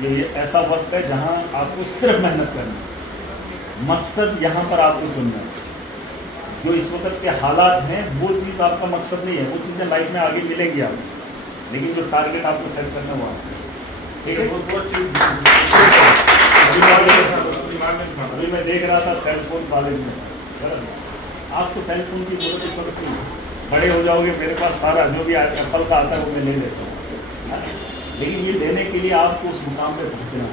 ये ऐसा वक्त है जहां आपको सिर्फ मेहनत करनी है, मकसद यहाँ पर आपको चुनना है। जो इस वक्त के हालात हैं वो चीज़ आपका मकसद नहीं है, वो चीज़ें लाइफ में आगे मिलेंगी आपको, लेकिन जो टारगेट आपको सेट करना है वो आपको, ठीक है। अभी मैं देख रहा था सेल फोन कॉलेज में, आपको सेल फोन की जरूरत इस वक्त नहीं है, बड़े हो जाओगे मेरे पास सारा जो भी एप्पल का आता है वो मैं ले लेता हूँ, लेकिन ये लेने के लिए आपको उस मुकाम पे पहुँचना।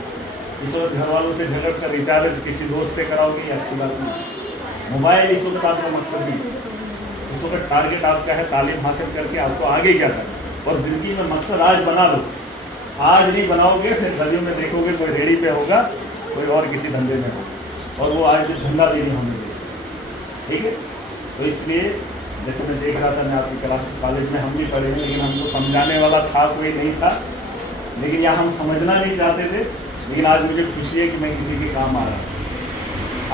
इस वक्त घर वालों से झगड़ कर रिचार्ज किसी दोस्त से कराओगे, ये अच्छी बात नहीं। मोबाइल इस वक्त आपका मकसद नहीं, इस वक्त टारगेट आपका है तालीम हासिल करके आपको आगे क्या करना, और ज़िंदगी में मकसद आज बना लो। आज नहीं बनाओगे फिर गलियों में देखोगे कोई रेडी पे होगा, कोई और किसी धंधे में होगा, और वो आज धंधा भी नहीं होने देगा, ठीक है। तो इसलिए जैसे मैं देख रहा था, मैं आपकी क्लासेस कॉलेज में हम भी पढ़े हैं, लेकिन हमको समझाने वाला था कोई नहीं था, लेकिन यहाँ हम समझना नहीं चाहते थे, लेकिन आज मुझे खुशी है कि मैं किसी के काम आ रहा हूँ।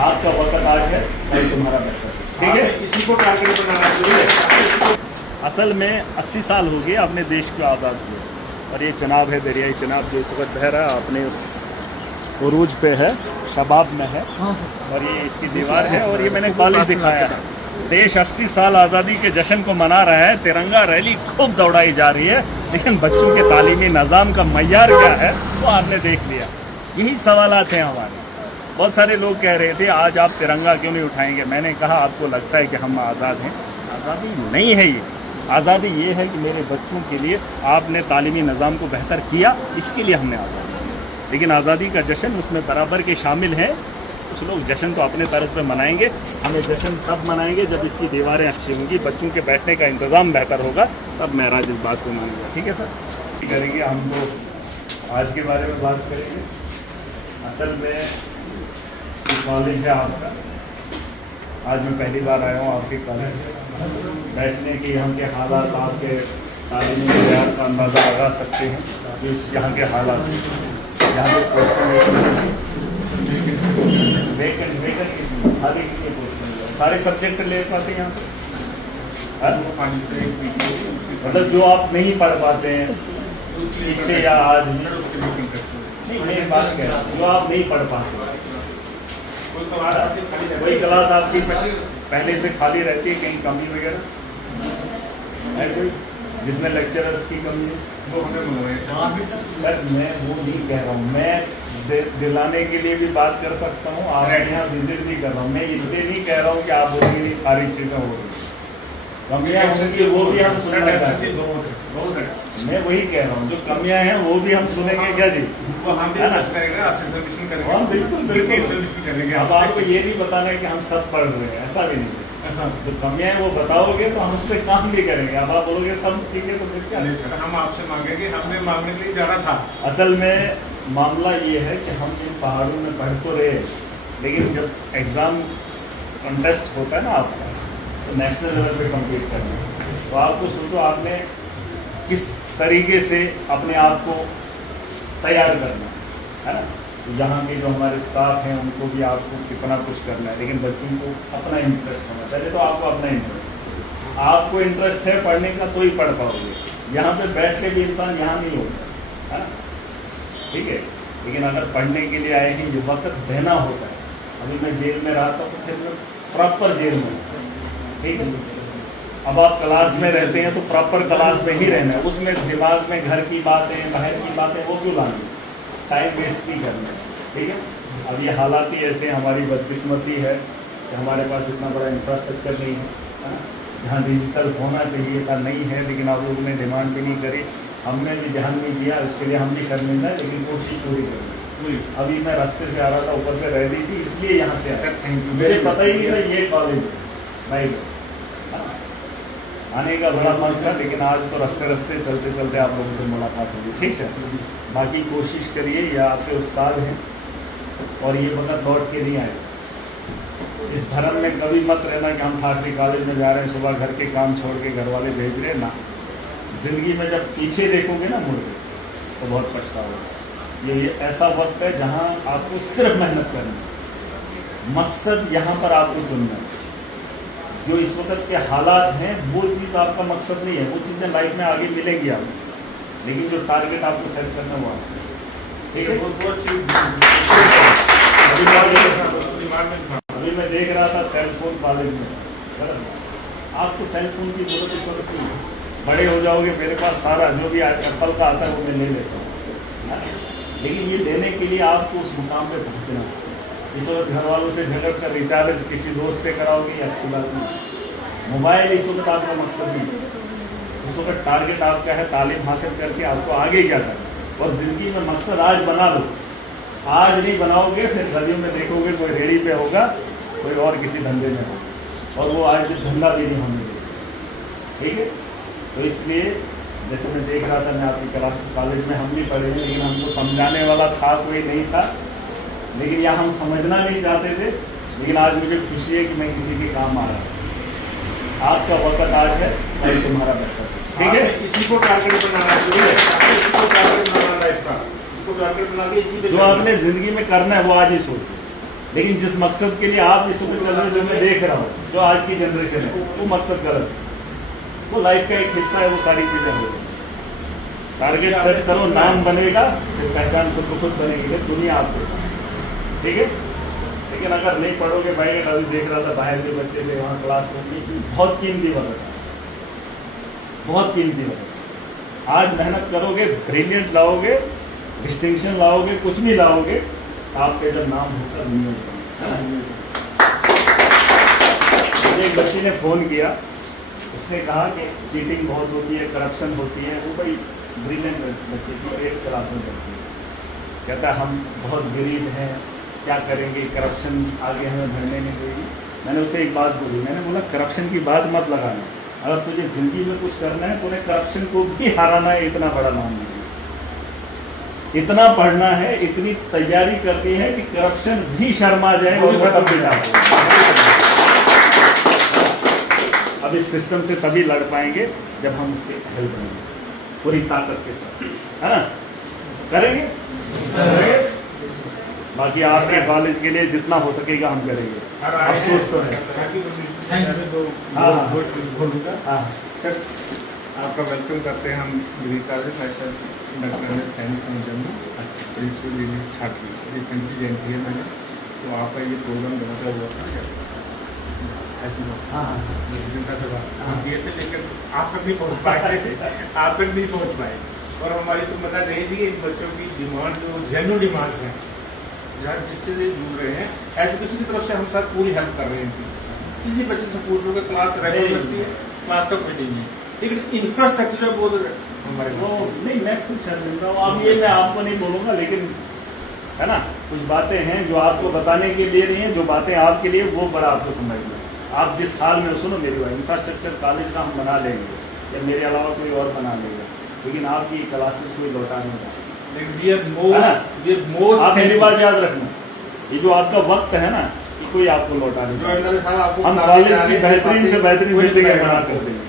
आपका वक्त आज है, कल तुम्हारा बेहतर, ठीक है। इसी को टारगेट बनाना चाहिए। असल में 80 साल हो गए अपने देश को आज़ाद हुए, और ये चनाब है, दरियाई चनाब जो इस वक्त बह रहा है अपने उस उरूज पे है, शबाब में है, और ये इसकी दीवार है, और ये मैंने कॉलेज दिखाया है। देश 80 साल आज़ादी के जश्न को मना रहा है, तिरंगा रैली खूब दौड़ाई जा रही है, लेकिन बच्चों के तालीमी निज़ाम का मय्यार क्या है वो आपने देख लिया। यही सवालात हैं हमारे। बहुत सारे लोग कह रहे थे आज आप तिरंगा क्यों नहीं उठाएंगे, मैंने कहा आपको लगता है कि हम आज़ाद हैं? आज़ादी नहीं है ये। आज़ादी ये है कि मेरे बच्चों के लिए आपने तालीमी निज़ाम को बेहतर किया, इसके लिए हमने आज़ादी दी। लेकिन आज़ादी का जश्न उसमें बराबर के शामिल हैं। कुछ लोग जश्न तो अपने तर्ज पे मनाएंगे, हमें जश्न तब मनाएंगे जब इसकी दीवारें अच्छी होंगी, बच्चों के बैठने का इंतज़ाम बेहतर होगा, तब महराज इस बात को मानूंगा, ठीक है सर। करेंगे हम तो आज के बारे में बात करेंगे। असल में कॉलेज है आपका, आज मैं पहली बार आया हूँ आपके कॉलेज में, बैठने के यहाँ के हालात आपके तालीमी मयार का अंदाज़ा लगा सकते हैं। इस यहाँ के हालात, यहाँ पे खाली सारे सब्जेक्ट ले पाते हैं यहाँ पे, मतलब जो आप नहीं पढ़ पाते हैं इससे, या आज नहीं मैं बात कह रहा हूँ जो आप नहीं पढ़ पाते, वही क्लास आपकी पहले से खाली रहती है, कहीं कमी वगैरह है कोई जिसमें लेक्चरर्स की कमी है, वो हमें मंगवाए सर। मैं वो नहीं कह रहा हूँ, मैं दिलाने के लिए भी बात कर सकता हूँ, आप यहाँ विजिट भी कर रहा हूँ। मैं इसलिए नहीं कह रहा हूँ कि आप बोलेंगे नहीं सारी चीज़ें हो रही कमियाँ होंगी, वो भी हम सुनना चाहते हैं। मैं वही कह रहा हूँ जो कमियाँ हैं वो भी हम सुनेंगे, क्या जी वो हम भी करेंगे, हम बिल्कुल बिल्कुल करेंगे। अब आपको ये नहीं बताना है कि हम सब पढ़ रहे हैं, ऐसा भी नहीं है। जो कमियाँ हैं वो बताओगे तो हम उस पर काम भी करेंगे। अब आप बोलोगे सब ठीक है तो फिर क्या? नहीं सर, हम आपसे मांगेंगे, हमने मांगने के लिए जाना था। असल में मामला ये है कि हम इन पहाड़ों में पढ़ तो रहे, लेकिन जब एग्ज़ाम कंटेस्ट होता है ना आपका, तो नेशनल लेवल पे कम्पीट करना है, तो आपको सोचो आपने किस तरीके से अपने आप को तैयार करना है ना। तो यहाँ के जो हमारे स्टाफ हैं उनको भी आपको कितना कुछ करना है, लेकिन बच्चों को अपना इंटरेस्ट होना चाहिए। तो आपको अपना इंटरेस्ट, आपको इंटरेस्ट है पढ़ने का तो ही पढ़ पाओगे। यहाँ पे बैठ के भी इंसान यहाँ नहीं होता है ना, ठीक है। लेकिन अगर पढ़ने के लिए आए हैं, जो वक्त देना होता है, अभी मैं जेल में रहा था तो फिर मैं प्रॉपर जेल में, ठीक है। अब आप क्लास में रहते हैं तो प्रॉपर क्लास में ही रहना है, उसमें दिमाग में घर की बातें बाहर की बातें वो क्यों लानी, टाइम वेस्ट भी करना है, ठीक है। अब ये हालात ही ऐसे, हमारी बदकिस्मती है कि हमारे पास इतना बड़ा इंफ्रास्ट्रक्चर नहीं है, जहाँ डिजिटल होना चाहिए था नहीं है, लेकिन आप लोगों ने डिमांड भी नहीं करी, हमने भी ध्यान नहीं दिया, उसके लिए हम भी कर लेंगे, लेकिन कोशिश पूरी करेंगे। अभी मैं रास्ते से आ रहा था, ऊपर से रह रही थी, इसलिए यहाँ से आया। Thank you. मुझे पता ही नहीं था ये कॉलेज भाई, आने का बड़ा मन था, लेकिन आज तो रास्ते चलते चलते आप लोगों से मुलाकात होगी, ठीक है। बाकी कोशिश करिए, ये आपके उस्ताद हैं और ये वक्त लौट के नहीं आए। इस भरम में कभी मत रहना कि हम ठाकरे कॉलेज में जा रहे हैं, सुबह घर के काम छोड़ के घर वाले भेज रहे हैं ना। ज़िंदगी में जब पीछे देखोगे ना मुड़ के, तो बहुत पछताओगे। ये ऐसा वक्त है जहाँ आपको सिर्फ मेहनत करनी है, मकसद यहाँ पर आपको चुनना है। जो इस वक्त के हालात हैं वो चीज़ आपका मकसद नहीं है, वो चीज़ें लाइफ में आगे मिलेंगी आपको, लेकिन जो टारगेट आपको सेट करना है वो आपको, ठीक है। बहुत अच्छी डिमांड था। अभी मैं देख रहा था सेल फोन कॉलेज में, आपको सेल फोन की जरूरत इस वक्त नहीं है। बड़े हो जाओगे मेरे पास सारा जो भी एप्पल का आता है वो मैं ले लेता हूँ, लेकिन ये लेने के लिए आपको उस मुकाम पे पहुँचना। इस वक्त घर वालों से झगड़ कर रिचार्ज किसी दोस्त से कराओगे ये अच्छी बात नहीं। मोबाइल इस वक्त आपका मकसद नहीं है। इस वक्त टारगेट आपका है तालीम हासिल करके आपको आगे क्या करना, और ज़िंदगी में मकसद आज बना लो। आज नहीं बनाओगे फिर सदियों में देखोगे कोई रेडी पे होगा, कोई और किसी धंधे में होगा, और वो आज भी धंधा भी नहीं होने देगा। ठीक है, तो इसलिए जैसे मैं देख रहा था, मैं आपकी क्लासेस कॉलेज में हम भी पढ़े हैं, लेकिन हमको समझाने वाला था कोई नहीं था, लेकिन या हम समझना नहीं चाहते थे। लेकिन आज मुझे खुशी है कि मैं किसी के काम आ रहा हूँ। आपका वक्त आज है, कल तुम्हारा बच्चा। ठीक है, इसी को टारगेट बनाना चाहिए, इसी को टारगेट बनाना लाइफ का, इसको टारगेट बना के इसी पे जो आपने जिंदगी में करना है वो आज ही सोचिए। लेकिन जिस मकसद के लिए आप इस वक्त चल रहे हैं, जो मैं देख रहा हूँ, जो आज की जनरेशन है, वो मकसद गलत है। वो लाइफ का एक हिस्सा है, वो सारी चीज़ें हो। टारगेट सेट करो, नाम बनेगा, फिर पहचान खुद खुद बनेगी, दुनिया आपके साथ। ठीक है, लेकिन अगर नहीं पढ़ोगे भाई, अभी देख रहा था बाहर के बच्चे थे वहाँ क्लासरूम में, बहुत कीमती वक्त, बहुत कीमती वक्त। आज मेहनत करोगे, ब्रिलियंट लाओगे, डिस्टिंक्शन लाओगे, कुछ भी लाओगे, आपके जब नाम होगा दुनिया में। मुझे एक बच्ची ने फ़ोन किया, उसने कहा कि चीटिंग बहुत होती है, करप्शन होती है। वो भाई ब्रिलियंट बच्चे की 8th क्लास में पढ़ती है। कहता है हम बहुत गरीब हैं, क्या करेंगे, करप्शन आगे हमें बढ़ने नहीं देगी। मैंने उसे एक बात बोली, मैंने बोला करप्शन की बात मत लगाना, अगर तुझे ज़िंदगी में कुछ करना है तो उन्हें करप्शन को भी हराना है, इतना बड़ा नाम नहीं, इतना पढ़ना है, इतनी तैयारी करनी है कि करप्शन भी शर्मा जाए और वो तब भी ना हो। अब इस सिस्टम से तभी लड़ पाएंगे जब हम उसके हेल्प करेंगे पूरी ताकत के साथ, है ना? करेंगे? बाकी आपके कॉलेज के लिए जितना हो सकेगा हम करेंगे। अफसोस तो है। हाँ, आपका वेलकम करते हैं हम degree college doctor science Jammu principal छात्री रिसेंटली ज्वाइन किया मैंने, तो आपका ये प्रोग्राम बहुत हुआ था दिए थे, लेकिन आप तक नहीं पहुँच पाए थे, आप तक नहीं पहुँच पाए। और हमारी तो मदद रही थी कि इन बच्चों की डिमांड जो जेन्युइन डिमांड्स हैं, जहाँ जिससे जुड़ रहे हैं, एजुकेशन की तरफ से हम सर पूरी हेल्प कर रहे हैं। किसी बच्चे से पूछ लो कि क्लास रेगुलर लगती है, क्लास तक मीटिंग है, लेकिन इंफ्रास्ट्रक्चर बोल हमारे वो नहीं, मैं खुद शर्मिंदा हूँ। अब ये मैं आपको नहीं बोलूँगा, लेकिन है ना, कुछ बातें हैं जो आपको बताने के लिए नहीं है, जो बातें आपके लिए वो बड़ा आपको समझना है। आप जिस हाल में सुनो मेरी बात, इंफ्रास्ट्रक्चर कॉलेज का हम बना लेंगे या मेरे अलावा कोई और बना लेगा, लेकिन आपकी क्लासेस कोई लौटा नहीं रहा। आप मेरी बात याद रखना, ये जो आपका वक्त है ना, ये कोई आपको लौटा नहीं। हम कॉलेज की बेहतरीन से बेहतरीन बिल्डिंगें बना कर देंगे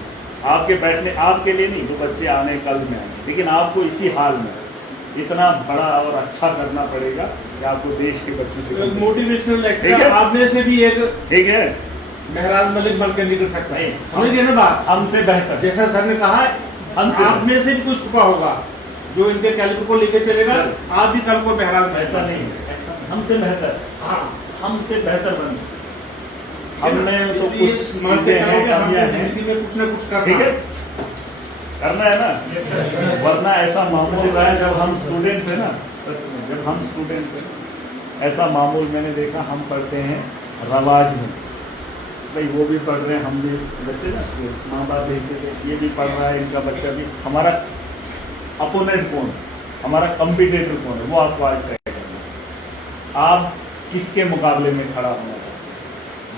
आपके बैठने, आपके लिए नहीं, जो बच्चे आने कल में आए, लेकिन आपको इसी हाल में इतना बड़ा और अच्छा करना पड़ेगा कि आपको देश के बच्चों से मोटिवेशनल लेक्चर आपने से भी एक ठीक है, महराज मलिक बन के निकल सकता है, समझिए ना बात। हमसे बेहतर, जैसा सर ने कहा, हमसे आप में से भी कुछ छुपा होगा जो इनके कैलिबर को लेके चलेगा, आप भी कल को महराज। ऐसा नहीं है, ऐसा हमसे बेहतर, हाँ, हमसे बेहतर बन, हमने तो कुछ चीजें हैं, कमियां हैं, कुछ ना कुछ ठीक है, करना है ना। वरना ऐसा मामूल रहा है जब हम स्टूडेंट थे ना, जब हम स्टूडेंट थे, ऐसा मामूल मैंने देखा। हम पढ़ते हैं रवाज में, भाई वो भी पढ़ रहे हैं, हम भी बच्चे ना, माँ बाप देखते थे ये भी पढ़ रहा है, इनका बच्चा भी। हमारा अपोनेंट कौन है, हमारा कंपिटिटर कौन है, वो आपको आज तय करना है। आप किसके मुकाबले में खड़ा होना चाहिए।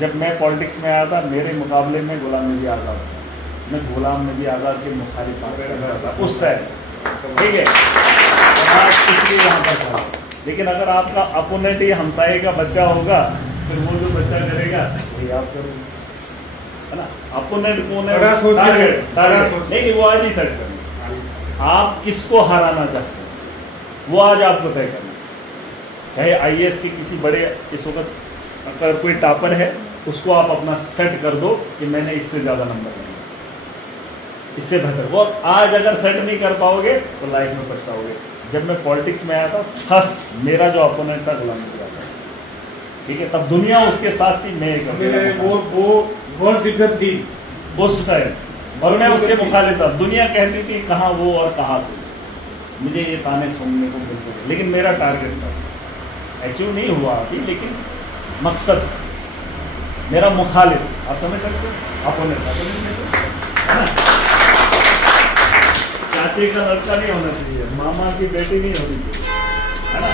जब मैं पॉलिटिक्स में आया था, मेरे मुकाबले में गुलाम नबी आज़ाद था, मैं गुलाम नबी आज़ाद के मुखालिफ उस टाइम, ठीक है, आज इसलिए यहाँ पर खड़ा। लेकिन अगर आपका अपोनेंट ही हमसाये का बच्चा होगा, फिर वो जो बच्चा करेगा वही आप करोगे, है ना। अपोनेंट कौन है, टारगेट नहीं, वो आज ही सेट करना। आप किसको हराना चाहते हैं वो आज आपको तय करना। चाहे आईएएस के किसी बड़े, इस वक्त अगर कोई टॉपर है, उसको आप अपना सेट कर दो कि मैंने इससे ज़्यादा नंबर लेंगे, इससे बेहतर। वो आज अगर सेट नहीं कर पाओगे तो लाइफ में पछताओगे। जब मैं पॉलिटिक्स में आया था फर्स्ट मेरा जो अपोनेंट था गुलाम नबी आज़ाद, ठीक है, तब दुनिया उसके साथ थी, मैं एक अकेला था। वो वर्ल्ड फिगर थी उस टाइम, और मैं उसके मुखालिफ था। दुनिया कहती थी कहाँ वो और कहाँ तू, मुझे ये ताने सुनने को मिलते थे, लेकिन मेरा टारगेट था, अचीव नहीं हुआ अभी, लेकिन मकसद मेरा मुखालिफ, आप समझ सकते हो, अपोनेंट है ना। चाचे का लड़का नहीं होना चाहिए, मामा की बेटी नहीं होनी चाहिए, है ना।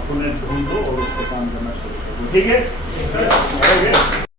अपोनेंट ढूंढो और उस पर काम करना शुरू करो, ठीक है।